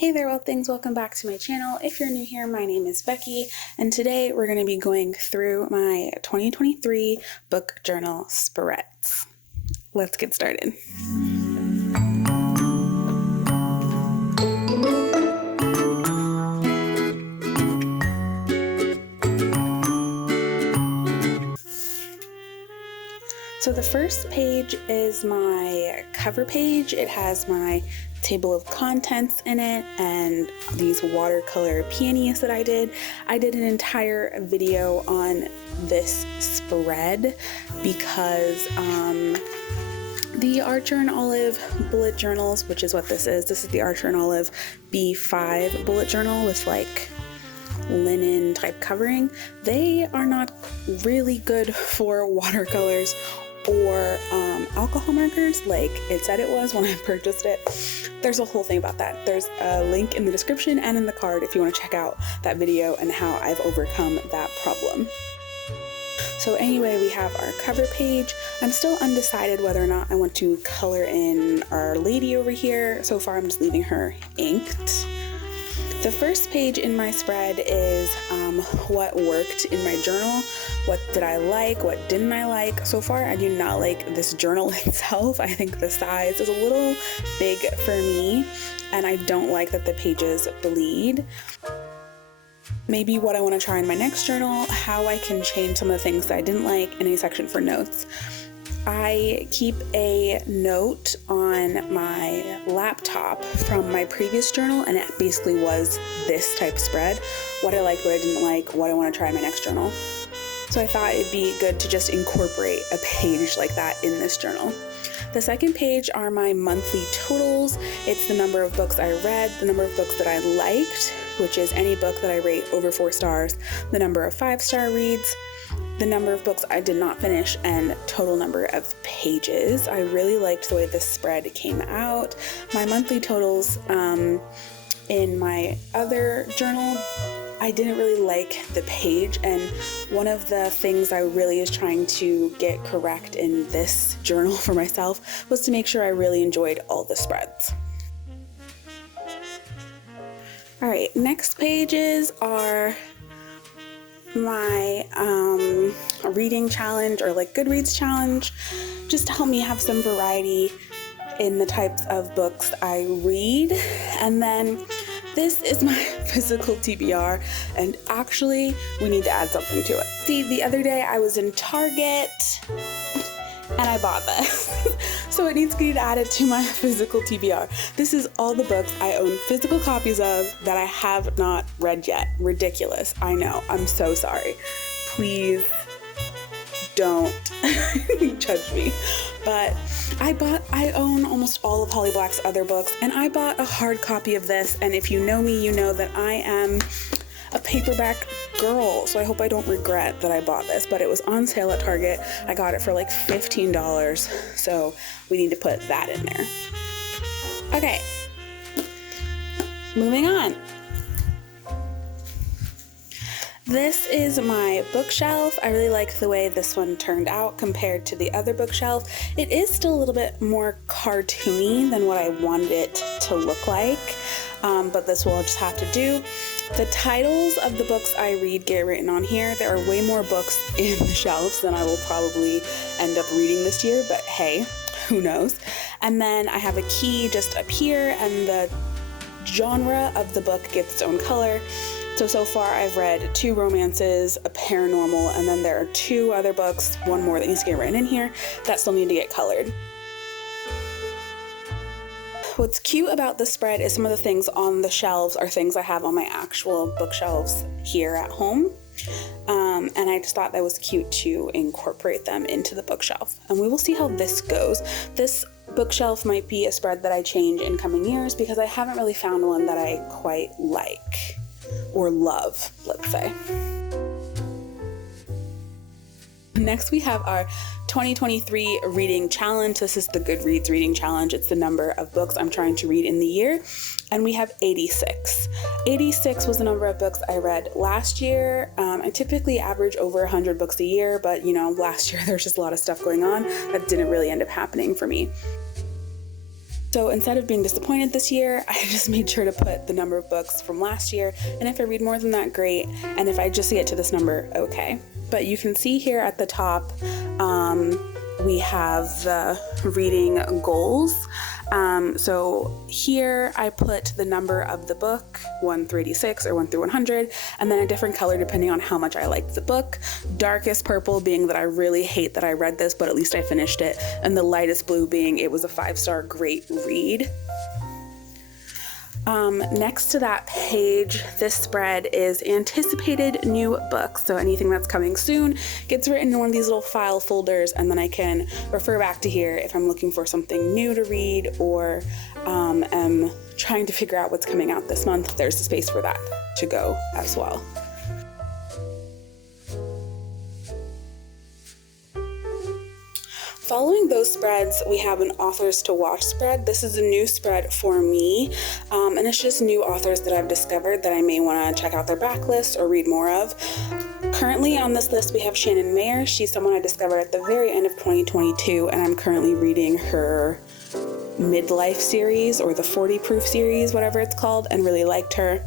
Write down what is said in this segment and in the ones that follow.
Hey there, well things, welcome back to my channel. If you're new here, my name is Becky, and today we're going to be going through my 2023 book journal spreads. Let's get started. So the first page is my cover page. It has my table of contents in it and these watercolor peonies that I did. I did an entire video on this spread because the Archer and Olive bullet journals, which is what this is the Archer and Olive B5 bullet journal with like linen type covering. They are not really good for watercolors or alcohol markers like it said it was when I purchased it. There's a whole thing about that. There's a link in the description and in the card if you want to check out that video and how I've overcome that problem. So anyway, we have our cover page. I'm still undecided whether or not I want to color in Our Lady over here. So far I'm just leaving her inked. The first page in my spread is what worked in my journal. What did I like? What didn't I like? So far, I do not like this journal itself. I think the size is a little big for me, and I don't like that the pages bleed. Maybe what I want to try in my next journal, how I can change some of the things that I didn't like in a section for notes. I keep a note on my laptop from my previous journal, and it basically was this type spread. What I liked, what I didn't like, what I want to try in my next journal. So I thought it'd be good to just incorporate a page like that in this journal. The second page are my monthly totals. It's the number of books I read, the number of books that I liked, which is any book that I rate over 4 stars, the number of 5-star reads, the number of books I did not finish, and total number of pages. I really liked the way this spread came out. My monthly totals in my other journal, I didn't really like the page, and one of the things I really was trying to get correct in this journal for myself was to make sure I really enjoyed all the spreads. All right, next pages are my reading challenge or like Goodreads challenge, just to help me have some variety in the types of books I read. And then this is my physical TBR, and actually we need to add something to it. See, the other day I was in Target and I bought this. So it needs to get added to my physical TBR. This is all the books I own physical copies of that I have not read yet. Ridiculous. I know. I'm so sorry. Please don't judge me. But I own almost all of Holly Black's other books, and I bought a hard copy of this, and if you know me, you know that I am a paperback girl, so I hope I don't regret that I bought this, but it was on sale at Target. I got it for like $15, so we need to put that in there. Okay, moving on. This is my bookshelf. I really like the way this one turned out compared to the other bookshelf. It is still a little bit more cartoony than what I wanted it to look like, but this will just have to do. The titles of the books I read get written on here. There are way more books in the shelves than I will probably end up reading this year, but hey, who knows? And then I have a key just up here, and the genre of the book gets its own color. So far I've read 2 romances, a paranormal, and then there are 2 other books, one more that needs to get written in here, that still need to get colored. What's cute about the spread is some of the things on the shelves are things I have on my actual bookshelves here at home. And I just thought that was cute to incorporate them into the bookshelf. And we will see how this goes. This bookshelf might be a spread that I change in coming years because I haven't really found one that I quite like or love, let's say. Next, we have our 2023 reading challenge. This is the Goodreads reading challenge. It's the number of books I'm trying to read in the year, and we have 86. 86 was the number of books I read last year. I typically average over 100 books a year, but you know, last year there's just a lot of stuff going on that didn't really end up happening for me. So instead of being disappointed this year, I just made sure to put the number of books from last year. And if I read more than that, great. And if I just get to this number, okay. But you can see here at the top, we have the reading goals. So here I put the number of the book, 1 through 86 or 1 through 100, and then a different color depending on how much I liked the book. Darkest purple being that I really hate that I read this, but at least I finished it. And the lightest blue being it was a 5-star great read. Next to that page, this spread is anticipated new books. So anything that's coming soon gets written in one of these little file folders, and then I can refer back to here if I'm looking for something new to read or am trying to figure out what's coming out this month. There's a space for that to go as well. Following those spreads, we have an authors to watch spread. This is a new spread for me, and it's just new authors that I've discovered that I may want to check out their backlist or read more of. Currently on this list, we have Shannon Mayer. She's someone I discovered at the very end of 2022, and I'm currently reading her midlife series or the 40 proof series, whatever it's called, and really liked her.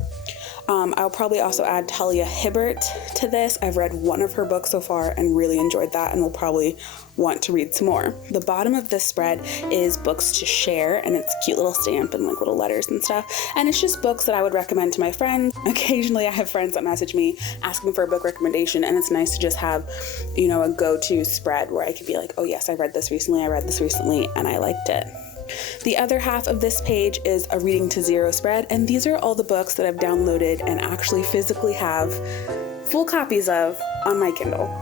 I'll probably also add Talia Hibbert to this. I've read one of her books so far and really enjoyed that and will probably want to read some more. The bottom of this spread is books to share, and it's a cute little stamp and like little letters and stuff. And it's just books that I would recommend to my friends. Occasionally I have friends that message me asking for a book recommendation, and it's nice to just have, you know, a go-to spread where I could be like, oh yes, I read this recently, and I liked it. The other half of this page is a reading to zero spread, and these are all the books that I've downloaded and actually physically have full copies of on my Kindle.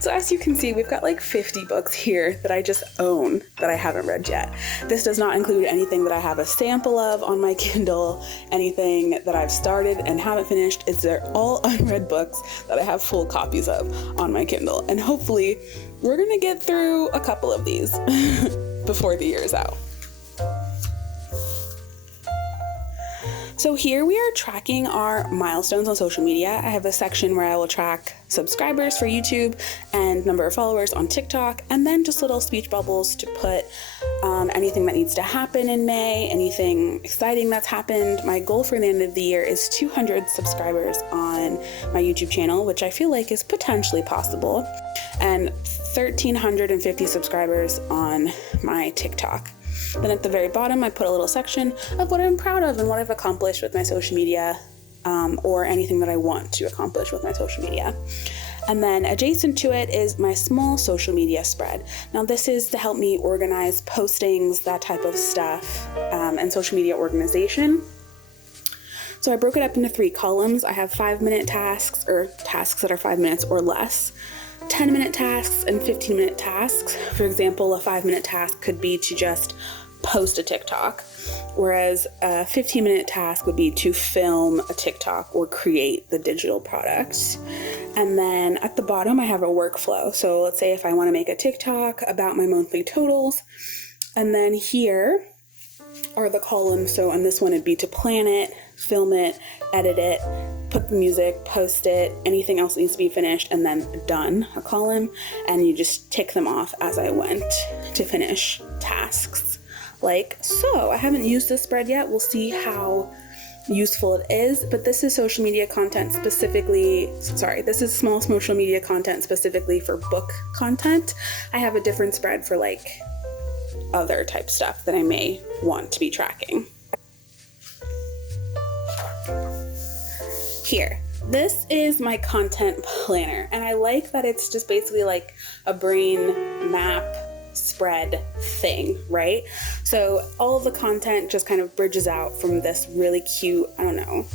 So as you can see, we've got like 50 books here that I just own that I haven't read yet. This does not include anything that I have a sample of on my Kindle, anything that I've started and haven't finished. They're all unread books that I have full copies of on my Kindle, and hopefully we're gonna get through a couple of these before the year is out. So here we are tracking our milestones on social media. I have a section where I will track subscribers for YouTube and number of followers on TikTok, and then just little speech bubbles to put anything that needs to happen in May, anything exciting that's happened. My goal for the end of the year is 200 subscribers on my YouTube channel, which I feel like is potentially possible, and 1,350 subscribers on my TikTok. Then at the very bottom, I put a little section of what I'm proud of and what I've accomplished with my social media, or anything that I want to accomplish with my social media. And then adjacent to it is my small social media spread. Now this is to help me organize postings, that type of stuff, and social media organization. So I broke it up into 3 columns. I have 5-minute tasks, or tasks that are 5 minutes or less, 10-minute tasks, and 15-minute tasks. For example, a 5-minute task could be to just post a TikTok, whereas a 15-minute task would be to film a TikTok or create the digital product. And then at the bottom, I have a workflow. So let's say if I want to make a TikTok about my monthly totals, and then here are the columns. So on this one, it'd be to plan it, film it, edit it, put the music, post it, anything else that needs to be finished, and then done, a column. And you just tick them off as I went to finish tasks. Like so. I haven't used this spread yet. We'll see how useful it is, but this is social media content specifically, this is small social media content specifically for book content. I have a different spread for like other type stuff that I may want to be tracking. Here, this is my content planner, and I like that it's just basically like a brain map spread thing, right? So all of the content just kind of bridges out from this really cute, I don't know,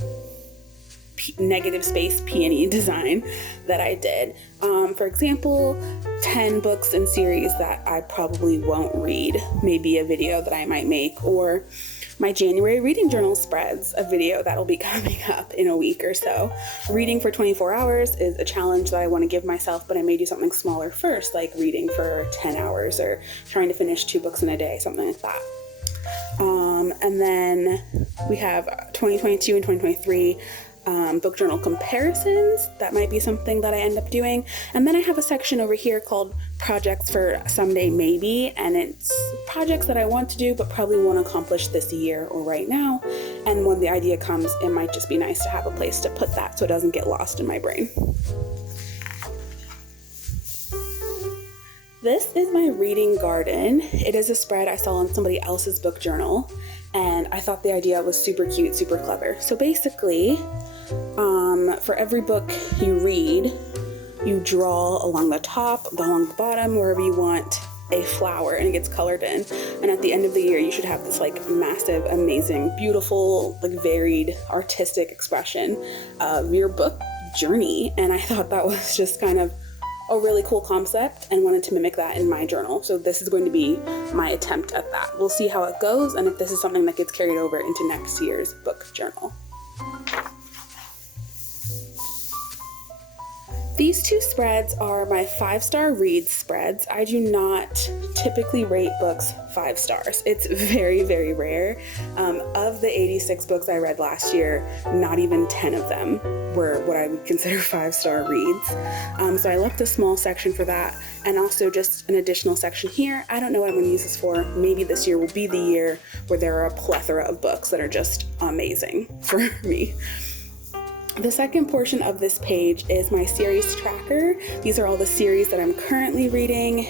negative space peony design that I did. For example, 10 books and series that I probably won't read, maybe a video that I might make, or my January reading journal spreads, a video that will be coming up in a week or so. Reading for 24 hours is a challenge that I want to give myself, but I may do something smaller first, like reading for 10 hours or trying to finish 2 books in a day, something like that. And then we have 2022 and 2023 book journal comparisons. That might be something that I end up doing. And then I have a section over here called projects for someday maybe, and it's projects that I want to do but probably won't accomplish this year or right now. And when the idea comes, it might just be nice to have a place to put that so it doesn't get lost in my brain. This is my reading garden. It is a spread I saw on somebody else's book journal, and I thought the idea was super cute, super clever. So basically, for every book you read, you draw along the top, along the bottom, wherever you want, a flower, and it gets colored in. And at the end of the year, you should have this like massive, amazing, beautiful, like varied artistic expression of your book journey. And I thought that was just kind of a really cool concept and wanted to mimic that in my journal. So this is going to be my attempt at that. We'll see how it goes and if this is something that gets carried over into next year's book journal. These two spreads are my 5-star read spreads. I do not typically rate books 5 stars. It's very, very rare. Of the 86 books I read last year, not even 10 of them were what I would consider 5-star reads. So I left a small section for that, and also just an additional section here. I don't know what I'm going to use this for. Maybe this year will be the year where there are a plethora of books that are just amazing for me. The second portion of this page is my series tracker. These are all the series that I'm currently reading.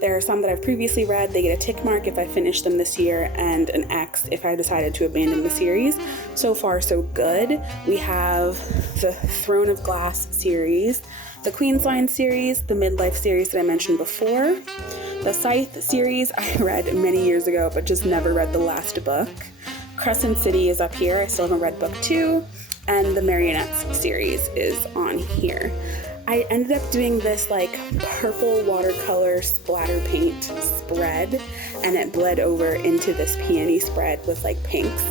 There are some that I've previously read. They get a tick mark if I finish them this year and an X if I decided to abandon the series. So far, so good. We have the Throne of Glass series, the Queen's Line series, the Midlife series that I mentioned before, the Scythe series I read many years ago but just never read the last book. Crescent City is up here. I still haven't read book 2. And the Marionettes series is on here. I ended up doing this like purple watercolor splatter paint spread, and it bled over into this peony spread with like pinks.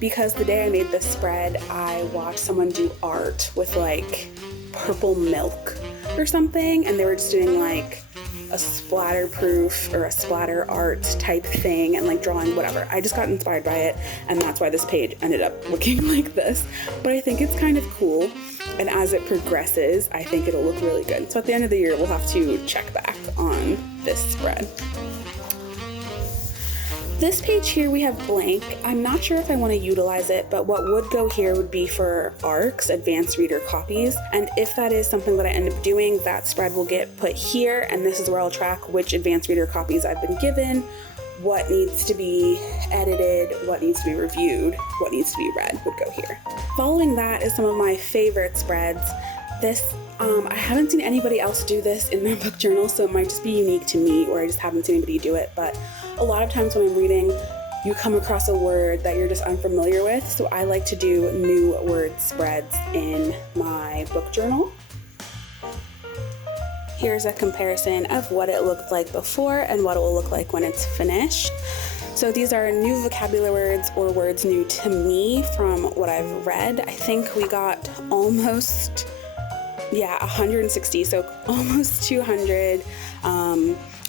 Because the day I made this spread, I watched someone do art with like purple milk or something, and they were just doing like a splatter proof or a splatter art type thing and like drawing whatever. I just got inspired by it, and that's why this page ended up looking like this. But I think it's kind of cool, and as it progresses, I think it'll look really good. So at the end of the year, we'll have to check back on this spread. This page here we have blank. I'm not sure if I want to utilize it, but what would go here would be for ARCs, advanced reader copies. And if that is something that I end up doing, that spread will get put here, and this is where I'll track which advanced reader copies I've been given, what needs to be edited, what needs to be reviewed, what needs to be read would go here. Following that is some of my favorite spreads. This, I haven't seen anybody else do this in their book journal, so it might just be unique to me, or I just haven't seen anybody do it, but a lot of times when I'm reading, you come across a word that you're just unfamiliar with, so I like to do new word spreads in my book journal. Here's a comparison of what it looked like before and what it will look like when it's finished. So these are new vocabulary words or words new to me from what I've read. I think we got almost 160, so almost 200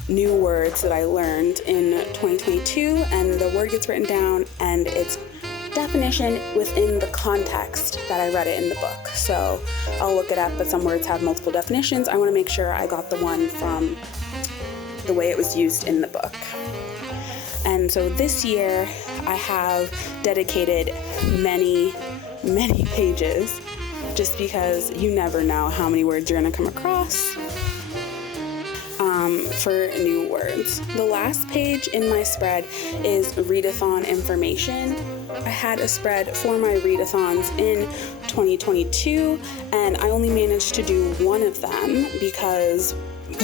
new words that I learned in 2022, and the word gets written down and its definition within the context that I read it in the book. So I'll look it up, but some words have multiple definitions. I want to make sure I got the one from the way it was used in the book. And so this year I have dedicated many pages, just because you never know how many words you're going to come across for new words. The last page in my spread is readathon information. I had a spread for my readathons in 2022, and I only managed to do one of them because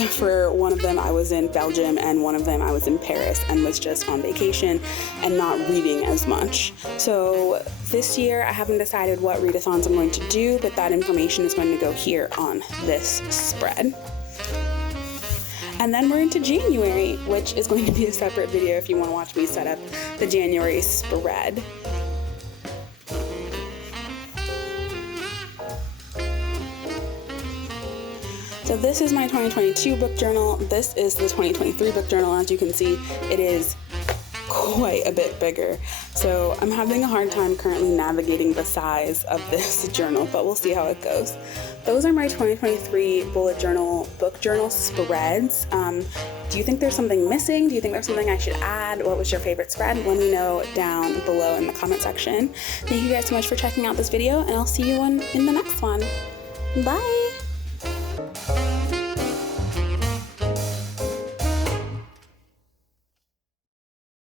for one of them I was in Belgium and one of them I was in Paris and was just on vacation and not reading as much. So this year I haven't decided what readathons I'm going to do, but that information is going to go here on this spread. And then we're into January, which is going to be a separate video if you want to watch me set up the January spread. So this is my 2022 book journal. This is the 2023 book journal. As you can see, it is quite a bit bigger. So I'm having a hard time currently navigating the size of this journal, but we'll see how it goes. Those are my 2023 bullet journal, book journal spreads. Do you think there's something missing? Do you think there's something I should add? What was your favorite spread? Let me know down below in the comment section. Thank you guys so much for checking out this video, and I'll see you in the next one. Bye!